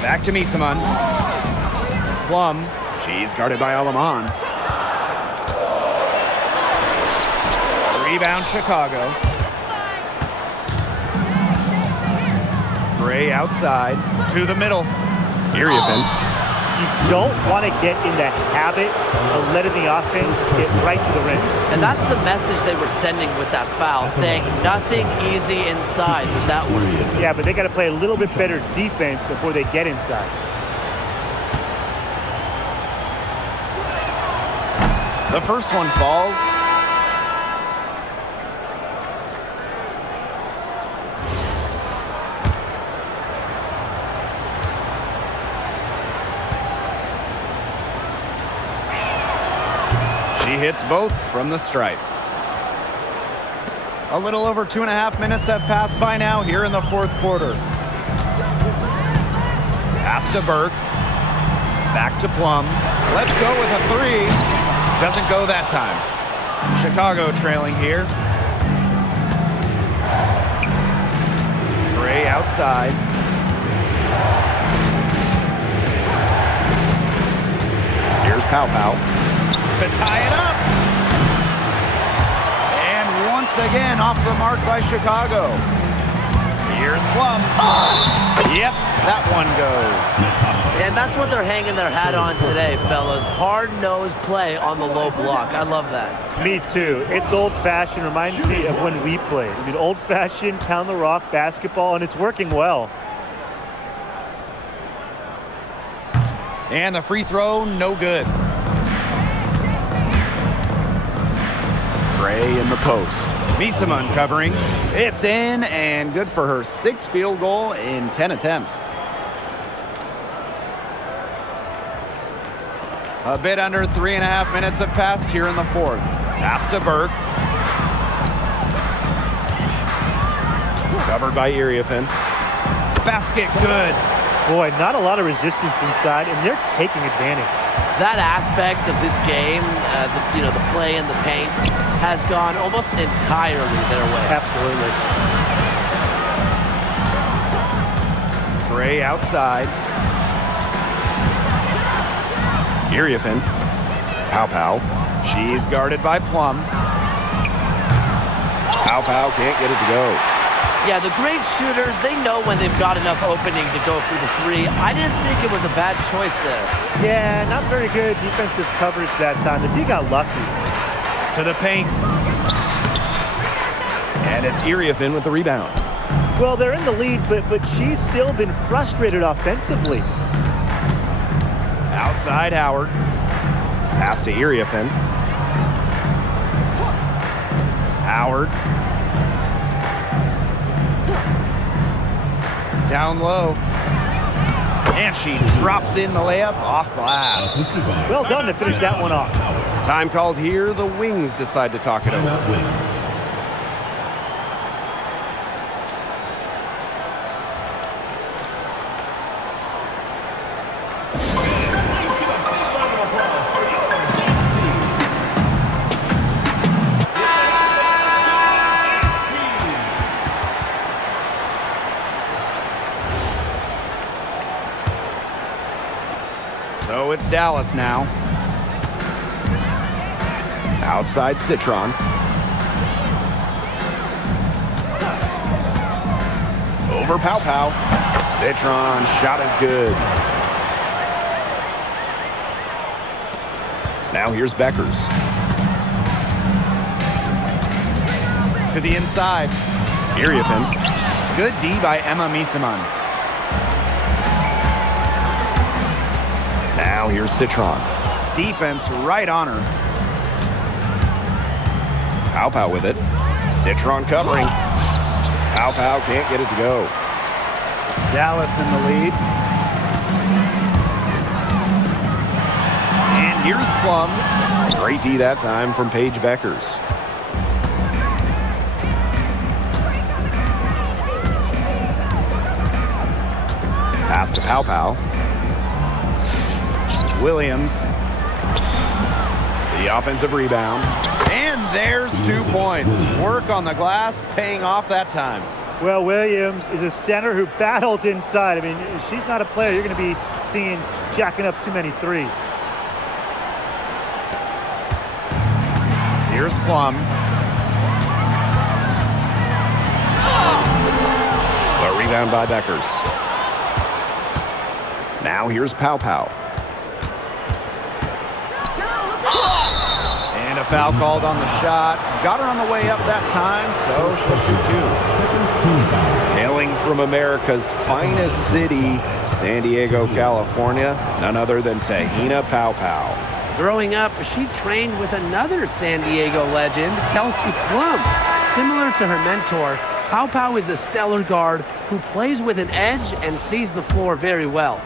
Back to Misaman. Plum. She's guarded by Alaman. Rebound Chicago. Gray outside. To the middle. Iriapin. You don't want to get in the habit of letting the offense get right to the rim. And that's the message they were sending with that foul, saying nothing easy inside with that one. Yeah, but they got to play a little bit better defense before they get inside. The first one falls. She hits both from the stripe. A little over 2.5 minutes have passed by now here in the fourth quarter. Pass to Burke. Back to Plum. Let's go with a three. Doesn't go that time. Chicago trailing here. Gray outside. Here's Pow Pow to tie it up. And once again off the mark by Chicago. Here's Plum. Yep, that one goes. And that's what they're hanging their hat on today, fellas. Hard-nosed play on the low block. I love that. Me too. It's old-fashioned. Reminds me of when we played. I mean, old-fashioned, pound the rock basketball, and it's working well. And the free throw, no good. Gray in the post. Misaman covering. It's in and good for her 6th field goal in 10 attempts. A bit under 3.5 minutes have passed here in the fourth. Pass to Burke. Covered by Iriefin. Basket good. Boy, not a lot of resistance inside, and they're taking advantage. That aspect of this game, the play in the paint, has gone almost entirely their way. Absolutely. Gray outside. Iriefin. Pow Pow. She's guarded by Plum. Pow Pow can't get it to go. Yeah, the great shooters, they know when they've got enough opening to go for the three. I didn't think it was a bad choice there. Yeah, not very good defensive coverage that time. The D got lucky. To the paint. And it's Iriefin with the rebound. Well, they're in the lead, but she's still been frustrated offensively. Outside Howard. Pass to Iriefin. Howard. Down low. And she drops in the layup off glass. Well done to finish that one off. Time called here. The Wings decide to talk it over. Wings. So it's Dallas now. Outside Citron. Over Pow Pow. Citron shot is good. Now here's Beckers. To the inside. Iriefin. Good D by Emma Misaman. Now here's Citron. Defense right on her. Pow Pow with it. Citron covering. Pow Pow can't get it to go. Dallas in the lead. And here's Plum. Great D that time from Paige Beckers. Pass to Pow Pow. Williams. The offensive rebound. And there's 2 points. Work on the glass paying off that time. Well, Williams is a center who battles inside. I mean, she's not a player you're going to be seeing jacking up too many threes. Here's Plum. The rebound by Beckers. Now here's Pow Pow. And a foul called on the shot. Got her on the way up that time, so she'll shoot 2. Hailing from America's finest city, San Diego, California, none other than Tahina Pow Pow. Growing up, she trained with another San Diego legend, Kelsey Plum. Similar to her mentor, Pow Pow is a stellar guard who plays with an edge and sees the floor very well.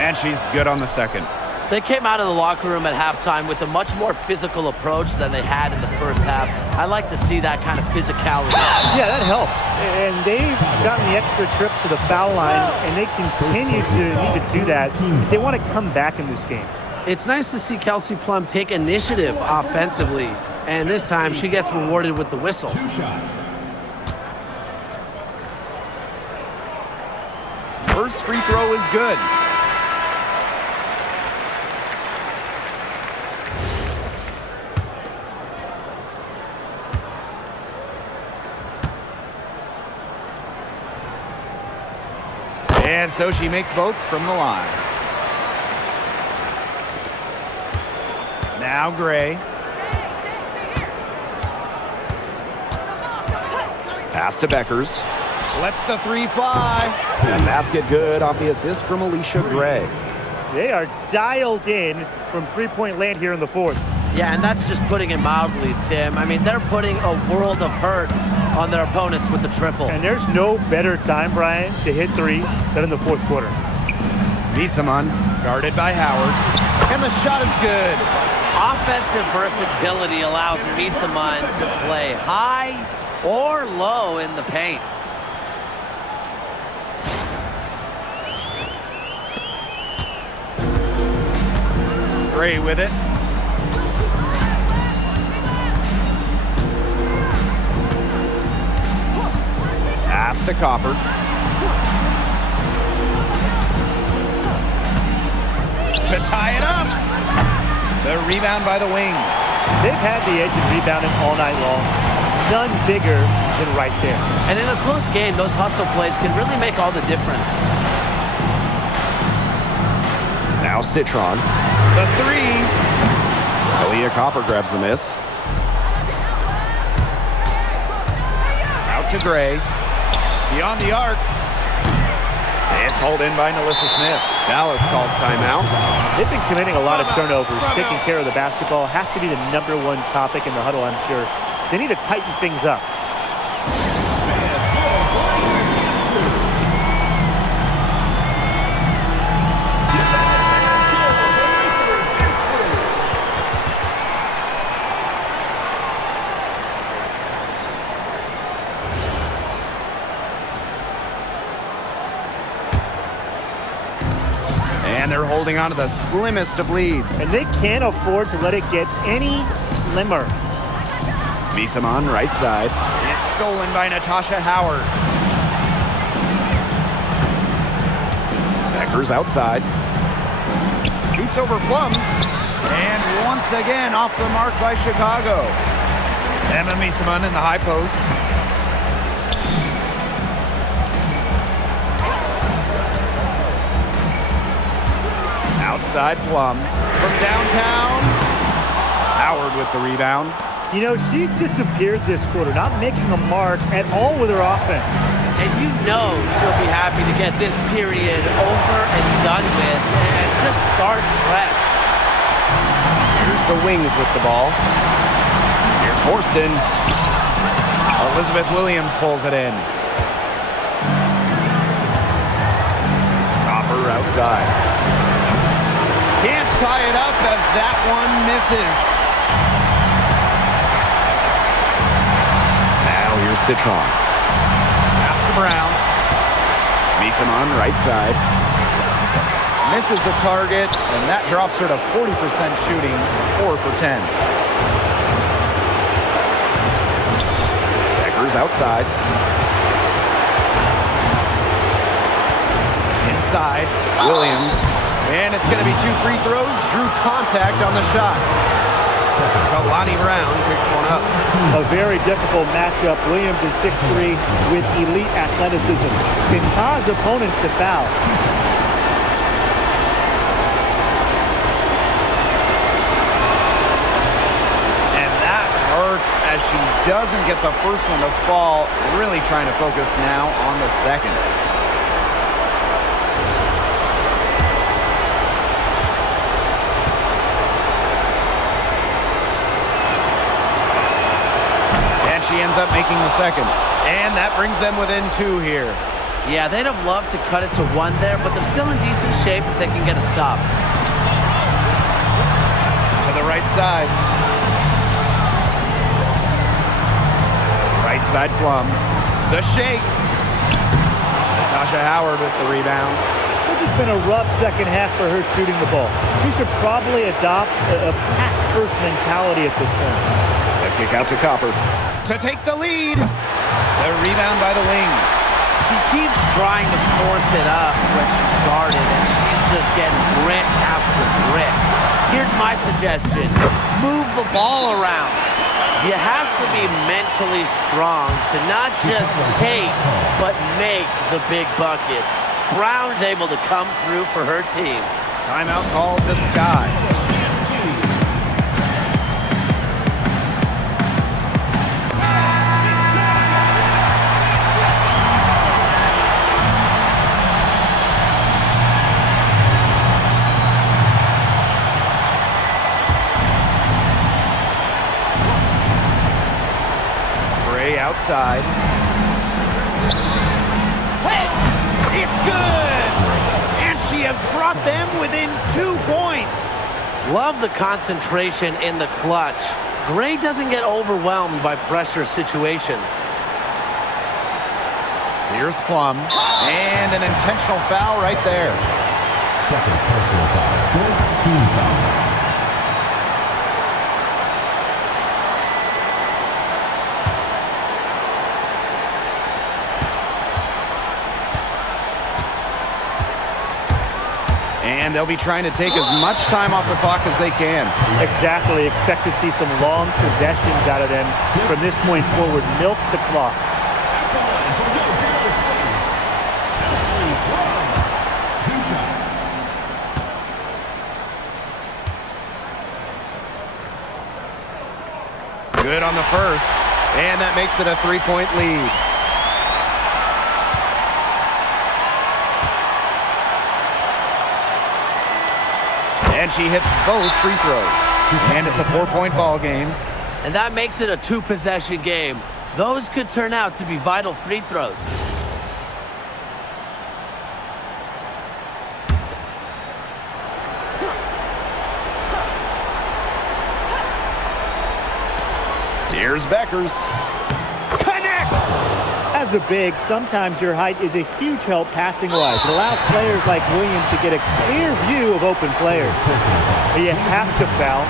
And she's good on the second. They came out of the locker room at halftime with a much more physical approach than they had in the first half. I like to see that kind of physicality. Yeah, that helps. And they've gotten the extra trips to the foul line, and they continue to need to do that if they want to come back in this game. It's nice to see Kelsey Plum take initiative offensively, and this time she gets rewarded with the whistle. 2 shots. First free throw is good. And so she makes both from the line. Now Gray. Pass to Beckers. Lets the 3 fly. And basket good off the assist from Alicia Gray. They are dialed in from three-point land here in the fourth. Yeah, and that's just putting it mildly, Tim. I mean, they're putting a world of hurt on their opponents with the triple. And there's no better time, Brian, to hit threes than in the fourth quarter. Visaman guarded by Howard. And the shot is good. Offensive versatility allows Misaman to play high or low in the paint. Gray with it. Pass to Copper. To tie it up. The rebound by the wing. They've had the edge in rebounding all night long. None bigger than right there. And in a close game, those hustle plays can really make all the difference. Now Citron. The 3. Aaliyah Copper grabs the miss. Out to Gray. Beyond the arc. It's hauled in by Nalissa Smith. Dallas calls timeout. They've been committing a lot of turnovers. Taking care of the basketball has to be the #1 topic in the huddle, I'm sure. They need to tighten things up. And they're holding on to the slimmest of leads. And they can't afford to let it get any slimmer. Visaman right side. It's stolen by Natasha Howard. Beckers outside. Shoots over Plum. And once again off the mark by Chicago. Emma Visaman in the high post. Outside Plum. From downtown. Howard with the rebound. You know, she's disappeared this quarter, not making a mark at all with her offense. And you know she'll be happy to get this period over and done with and just start fresh. Here's the Wings with the ball. Here's Horston. Elizabeth Williams pulls it in. Copper outside. Can't tie it up as that one misses. Now here's Citron. Pass to Brown. Visaman right side. Misses the target, and that drops her to 40% shooting, 4 for 10. Beckers outside. Inside, Williams. And it's going to be 2 free throws. Drew contact on the shot. Kalani Brown picks one up. A very difficult matchup. Williams is 6'3" with elite athleticism. Can cause opponents to foul. And that hurts as she doesn't get the first one to fall. Really trying to focus now on the second. She ends up making the second. And that brings them within 2 here. Yeah, they'd have loved to cut it to 1 there, but they're still in decent shape if they can get a stop. right side. Right side Plum. The shake. Natasha Howard with the rebound. This has been a rough second half for her shooting the ball. She should probably adopt a pass-first mentality at this point. A kick out to Copper to take the lead. The rebound by the Wings. She keeps trying to force it up when she's guarded, and she's just getting brick after brick. Here's my suggestion. Move the ball around. You have to be mentally strong to not just take, but make the big buckets. Brown's able to come through for her team. Timeout called to Sky. Gray outside. It's good! And she has brought them within 2 points. Love the concentration in the clutch. Gray doesn't get overwhelmed by pressure situations. Here's Plum. And an intentional foul right there. Second personal foul. Fourth team foul. And they'll be trying to take as much time off the clock as they can. Exactly. Expect to see some long possessions out of them from this point forward. Milk the clock. Good on the first. And that makes it a 3-point lead. And she hits both free throws. And it's a 4-point ball game. And that makes it a 2-possession game. Those could turn out to be vital free throws. Here's Beckers. Connects! As a big, sometimes your height is a huge help passing-wise. It allows players like Williams to get a clear view of open players. But you have to foul,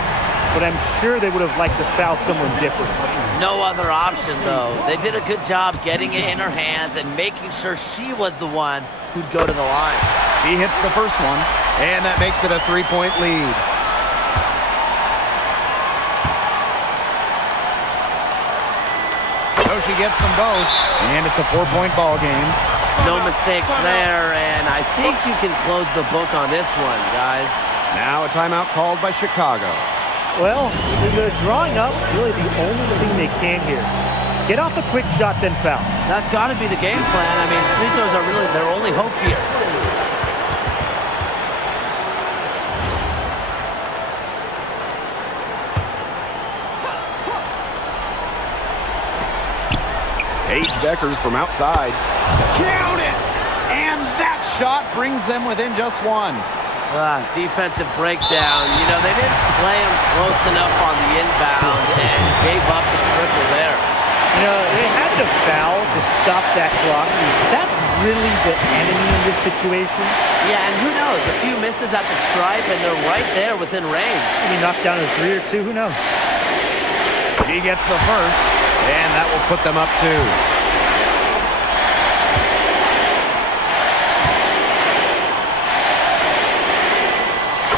but I'm sure they would have liked to foul someone different. No other option, though. They did a good job getting it in her hands and making sure she was the one who'd go to the line. She hits the first one, and that makes it a 3-point lead. So she gets them both, and it's a 4-point ball game. No mistakes there, and I think you can close the book on this one, guys. Now a timeout called by Chicago. Well, they're drawing up really the only thing they can here. Get off a quick shot, then foul. That's got to be the game plan. I mean, free throws are really their only hope here. Paige Beckers from outside. Count it! And that shot brings them within just one. Defensive breakdown. You know, they didn't play him close enough on the inbound and gave up the triple there. You know, they had to foul to stop that clock. That's really the enemy in this situation. Yeah, and who knows? A few misses at the stripe, and they're right there within range. Maybe knock down a 3 or 2, who knows? He gets the first, and that will put them up 2.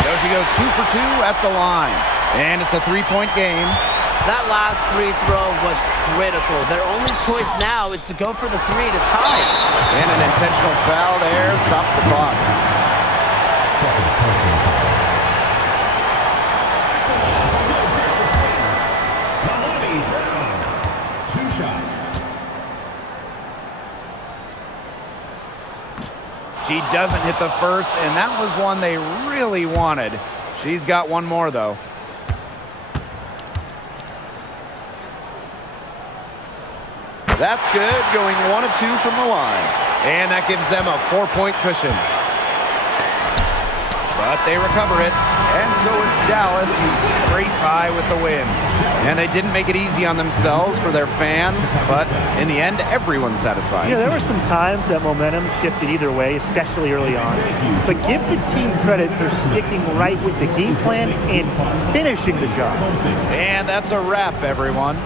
So she goes 2 for 2 at the line, and it's a 3-point game. That last free throw was critical. Their only choice now is to go for the 3 to tie. And an intentional foul there stops the clock. Second personal foul. Kalani Brown. 2 shots. She doesn't hit the first, and that was one they really wanted. She's got one more, though. That's good, going 1 of 2 from the line. And that gives them a 4-point cushion. but they recover it. And so it's Dallas who's straight by with the win. And they didn't make it easy on themselves for their fans, but in the end, everyone's satisfied. You know, there were some times that momentum shifted either way, especially early on. But give the team credit for sticking right with the game plan and finishing the job. And that's a wrap, everyone.